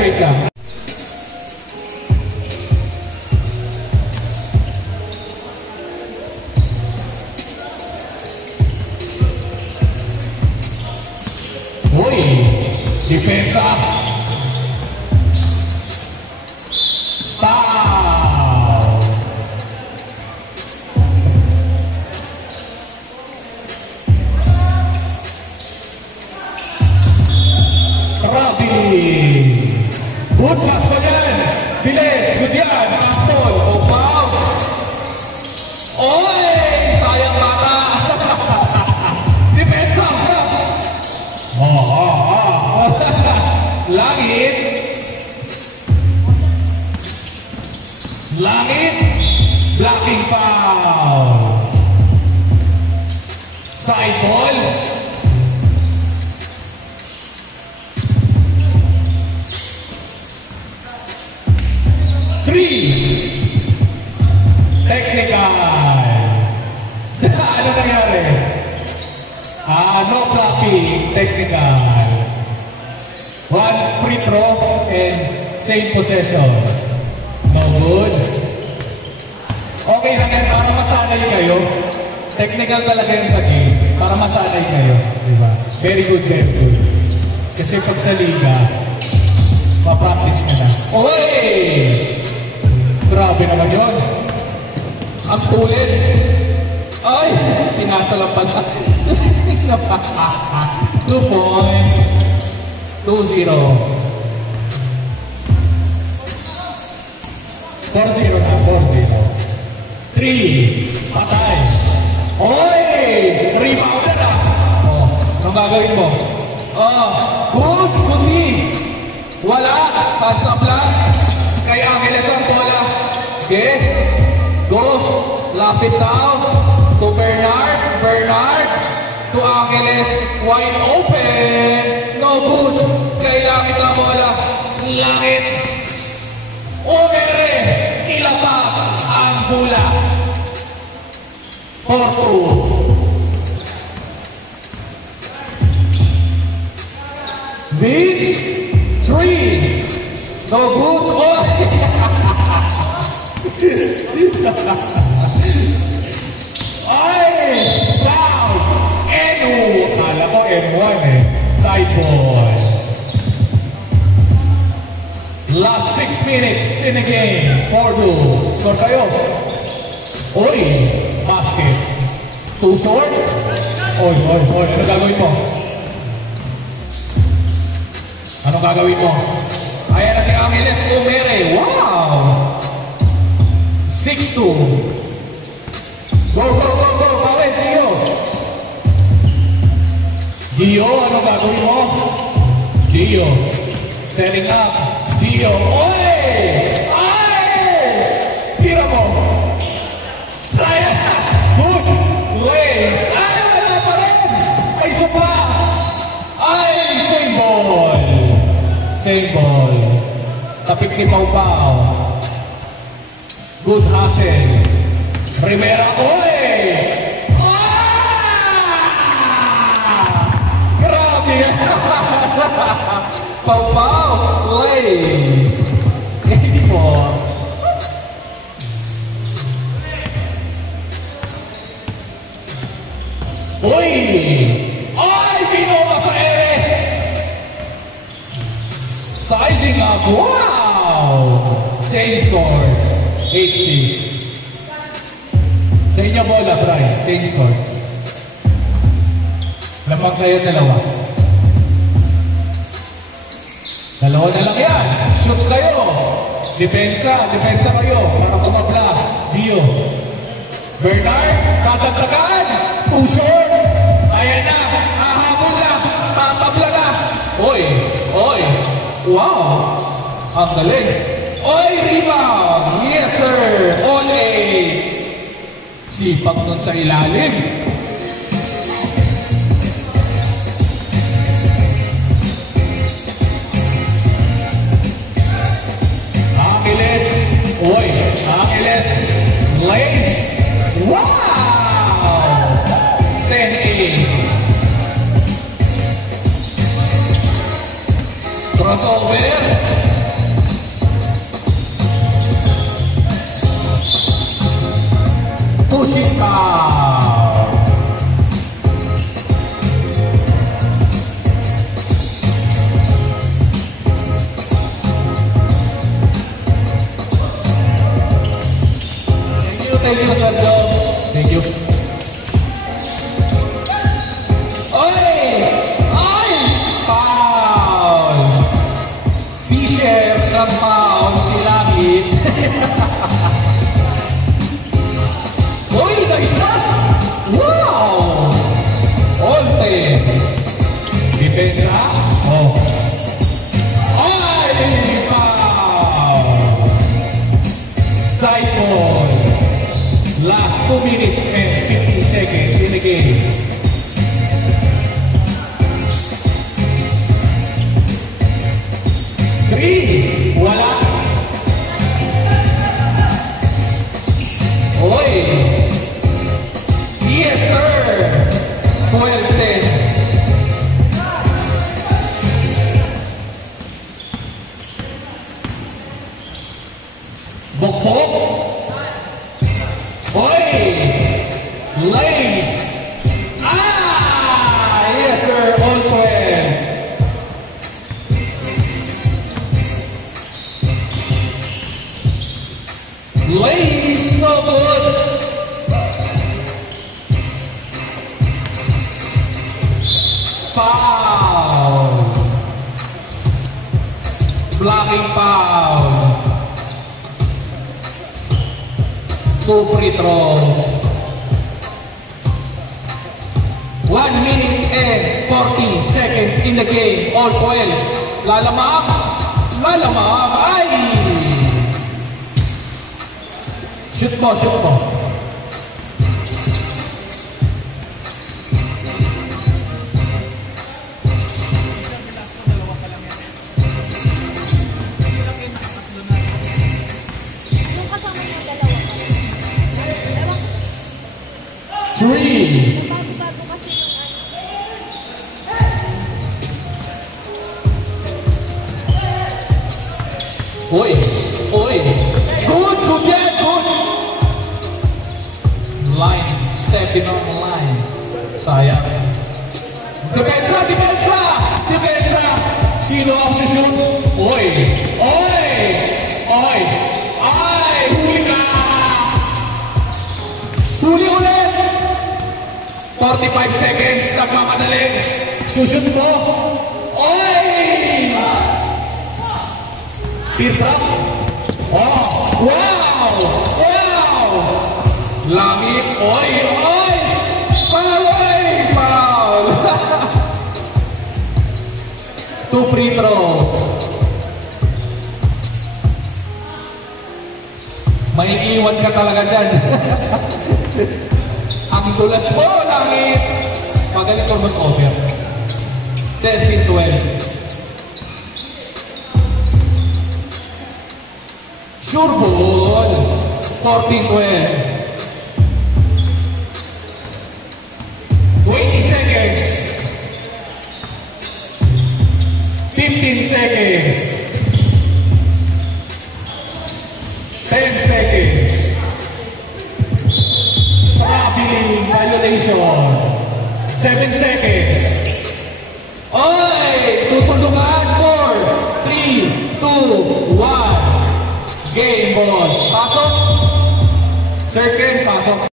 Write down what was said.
wait lang. Uy, depensa. Foul. Grabe. Good pass pa yan. Bilis, good yan. Pastol, o foul. Oy, sayang bata. Depensa. Langit. Langit. Blocking foul. Side ball. Technical. Ano nangyari? No blocking. Technical. One free throw and same possession. No good. Okay lang yan, para masanay kayo. Technical talaga yan sa game. Para masanay kayo. Diba? Very good, very good. Kasi pag sa liga, ma-practice nyo na. Okay! Grabe naman yun. Ang tulid. Ay, pinasa lang pala. 2 points. 2-0. 4-0 na. 4-0. 3. Patay. Oy! Rebound na na. Oh, anong gagawin mo? Good. Kundi. Wala. Hands up lang. Kay Angeles ang bola. Okay. Go. Lapit down. To Bernard. Bernard. To Angeles. Wide open. No good. Kay Langit ang bola. Langit. Umere. Ilapag ang bola. 4-2. Vince. 3. No good. Oh. Ay! Wow! Enu! Alam ko M1 eh. Side ball. Last 6 minutes in the game. 4-2. Score kayo. Oy! Basket. 2 short. Oy, oy, oy. Ano gagawin mo? Ano gagawin mo? Ayan na si Angeles Umere. Wow! 6-2. Go, go, go, go. Bawin, Gio. Gio, ano gagawin mo? Gio. Setting up. Gio. Oy! Ay! Tira mo. Sayang. Good. Ways. Ay, wala pa rin. Ay, supla. Ay, same ball. Same ball. Tapik ni Pau Pau. Good hustle. Rivera, oy! Grabe! Pau Pau, play! 84. Uy! Ay! Pinoma sa ere! Sizing up! Wow! Change score. 8-6. Sa inyo bola, Brian. Change score. Lamang kayo dalawa. Dalawa na lang yan. Shoot kayo. Depensa. Depensa kayo. Para tumabla. Dio. Bernard. Tatagtagan. Too short. Ayan na. Hahabol na. Tatabla na. Oy. Oy. Wow. Ang galing. Oy, rebound. Yes, sir. Ole. Sipag nun sa ilalim. Angeles. Oy, Angeles. Lace. Wow! 10-8. Crossover. foul. Thank you, Sir Joe. Thank you. Ay! Foul! Fisher ng foul si Langit. Uy, nice pass! Wow! Olte. Depensa. Oh. Ay! Foul! Saipol. Last 2 minutes and 15 seconds in the game. Wala. Oy. Yes, sir. 12-10. Bokbok. Oy. Lace. Yes, sir. All 12. Lace, no good. Foul. Blocking foul. 2 free throws. 1 minute and 40 seconds in the game. All 12. Lalamang. Lalamang. Ay! Shoot mo, shoot mo. Yung kasama yung dalawa pa. Ewan. 3. Bago-bago kasi yung Uy, uy. Good, good yan, good. Line, stepping on the line. Sayang. Depensa, depensa, depensa. Sino ang shoot? Uy, uy, uy. Ay, huli ka. Huli ulit. 45 seconds, nagmamadali. Sushoot mo. Uy. Pin drop. Oh, wow! Wow! Langit. Oy, oy! Foul! Oy! Foul! 2 free throws. May iwan ka talaga dyan. Ang dulas mo, Langit. Magaling almost over. 13-12. Sure ball. 14-12. 20 seconds. 15 seconds. 10 seconds. Traveling violation. 7 seconds. Oy! Tutulungan. 4, 3, 2, 1. Game ball. Pasok. Circle, pasok.